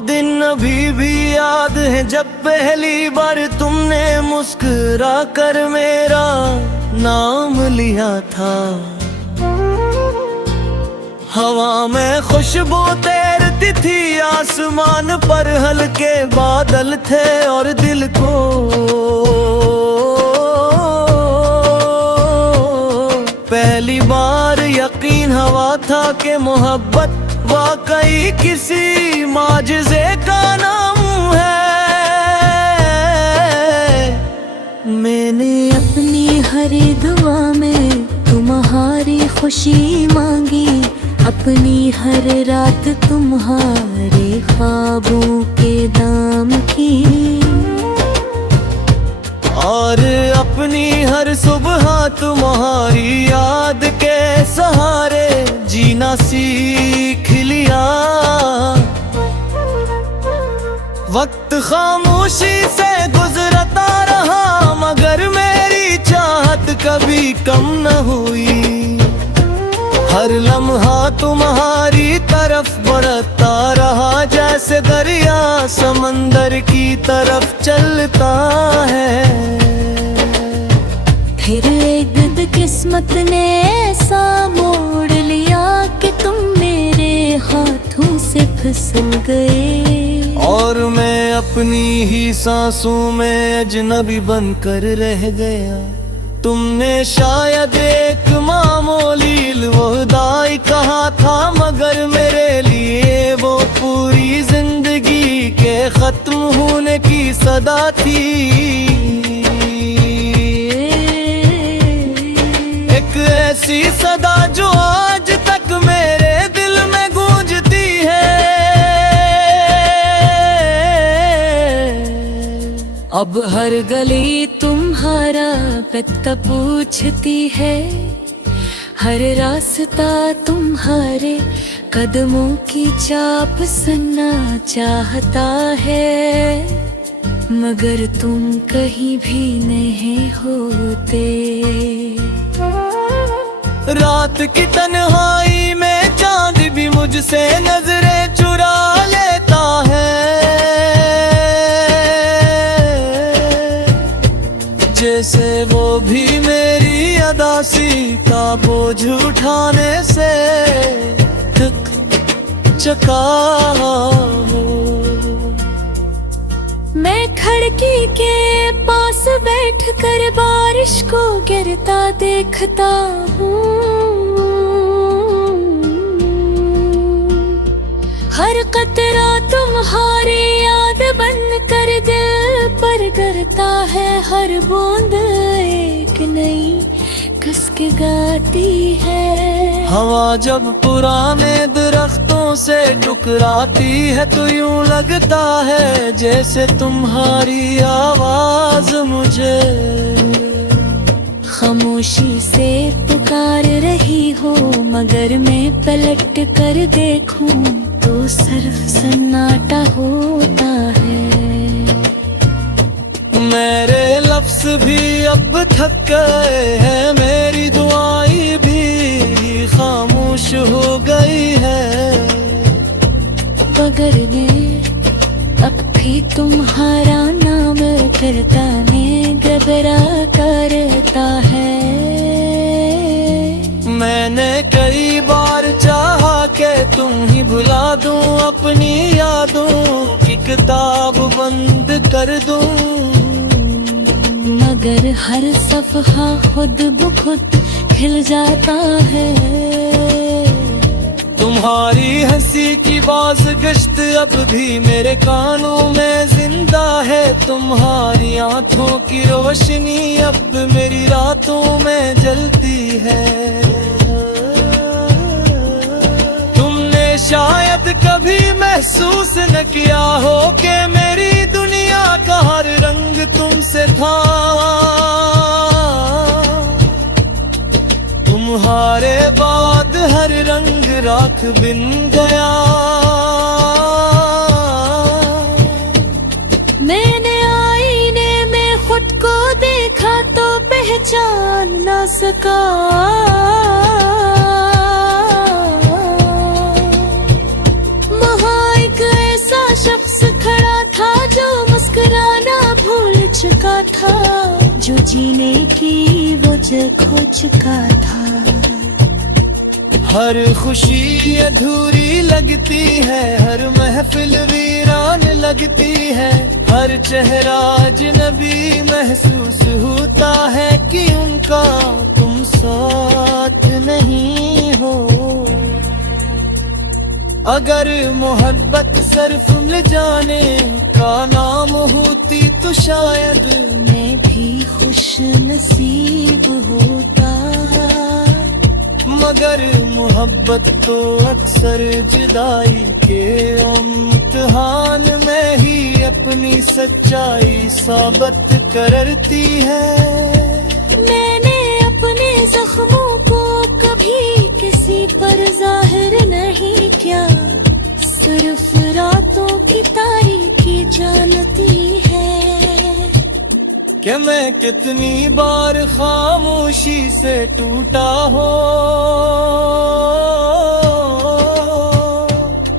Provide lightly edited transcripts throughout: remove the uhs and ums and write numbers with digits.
दिन अभी भी याद है जब पहली बार तुमने मुस्कुरा कर मेरा नाम लिया था। हवा में खुशबू तैरती थी, आसमान पर हल्के बादल थे और दिल को पहली बार यकीन हुआ था कि मोहब्बत वाकई किसी माजिज़े का नाम है। मैंने अपनी हर दुआ में तुम्हारी खुशी मांगी, अपनी हर रात तुम्हारे ख्वाबों के दाम की, और अपनी हर सुबह तुम्हारी याद के सहारे जीना सीख लिया। वक्त खामोशी से गुजरता रहा मगर मेरी चाहत कभी कम न हुई। हर लम्हा तुम्हारी तरफ बढ़ता रहा, जैसे दरिया समंदर की तरफ चलता है। फिर एक दिन किस्मत ने ऐसा मोड़ लिया कि तुम मेरे हाथों से फिसल गए, और मैं अपनी ही सांसों में अजनबी बनकर रह गया। तुमने शायद एक मामूली वफादाई कहा था, मगर मेरे लिए वो पूरी जिंदगी के खत्म होने की सदा थी। एक ऐसी सदा जो आज तक मेरे दिल में गूंजती है। अब हर गली तुम्हारा पता पूछती है, हर रास्ता तुम्हारे कदमों की चाप सुनना चाहता है, मगर तुम कहीं भी नहीं होते। रात की तन्हाई में चांद भी मुझसे नजरें चुरा लेता है, जैसे वो भी मेरी अदासी का बोझ उठाने से थक चुका हो। मैं खिड़की के पास बैठकर बारिश को गिरता देखता हूँ, हर कतरा तुम्हारी याद बनकर दिल पर गिरता है, हर बूंद एक नई कस के गाती है। हवा जब पुराने दरख्तों से टकराती है तो यूं लगता है जैसे तुम्हारी आवाज मुझे खामोशी से पुकार रही हो, मगर मैं पलट कर देखूं तो सिर्फ सन्नाटा होता है। मेरे लफ्ज भी अब थक गए हैं, मेरी दुआएं भी खामोश हो गई है, मगर मैं अब भी तुम्हारा नाम करता ने घबरा करता है। मैंने कई बार चाहा कि तुम ही भुला दूं, अपनी यादों की किताब बंद कर दूं, मगर हर सफ़हा खुद ब खुद खिल जाता है। तुम्हारी हंसी की बाज़गश्त अब भी मेरे कानों में जिंदा है, तुम्हारी आंखों की रोशनी अब मेरी रातों में जलती है। तुमने शायद कभी महसूस न किया हो कि मेरी दुनिया का हर रंग तुमसे था, तुम्हारे बाद हर रंग राख बिन गया। मैंने आईने में खुद को देखा तो पहचान न सका, वहाँ एक ऐसा जीने की वो जग खो चुका था। हर खुशी अधूरी लगती है, हर महफिल वीरान लगती है, हर चेहरा अजनबी महसूस होता है कि उनका तुम साथ नहीं हो। अगर मोहब्बत सिर्फ मिल जाने का नाम होती तो शायद मैं भी खुश नसीब होता। मगर मोहब्बत तो अक्सर जुदाई के इम्तिहान में ही अपनी सच्चाई साबित करती है। मैंने अपने जख्मों को कभी किसी पर जाहिर नहीं किया, सिर्फ रातों की तारीकी जानती है कि मैं कितनी बार खामोशी से टूटा हो।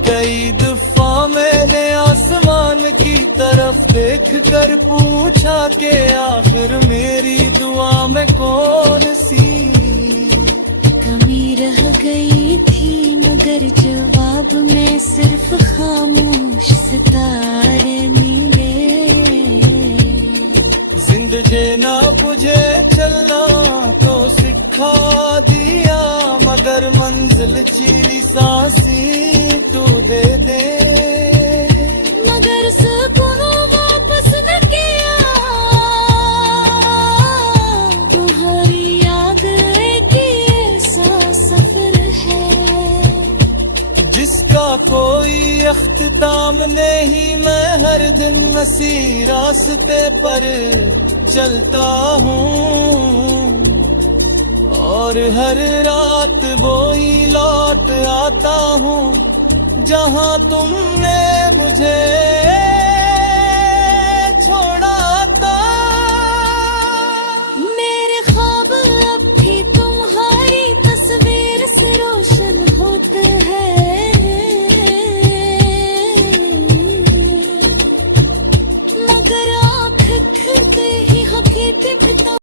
कई दफा मैंने आसमान की तरफ देख कर पूछा कि आखिर मेरी दुआ में कौन सी कमी रह गई थी, मगर जवाब में सिर्फ खामोश सितारे मिले। जिंदगी ना मुझे चलना तो सिखा दिया, मगर मंजिल चीरी सांसें तो दे दे। मगर सुकून वापस न किया, तुम्हारी याद की ऐसा सफर है जिसका कोई अख्तिताम नहीं। मैं हर दिन इसी रास्ते पर चलता हूँ और हर रात वो ही लौट आता हूँ जहाँ तुमने मुझे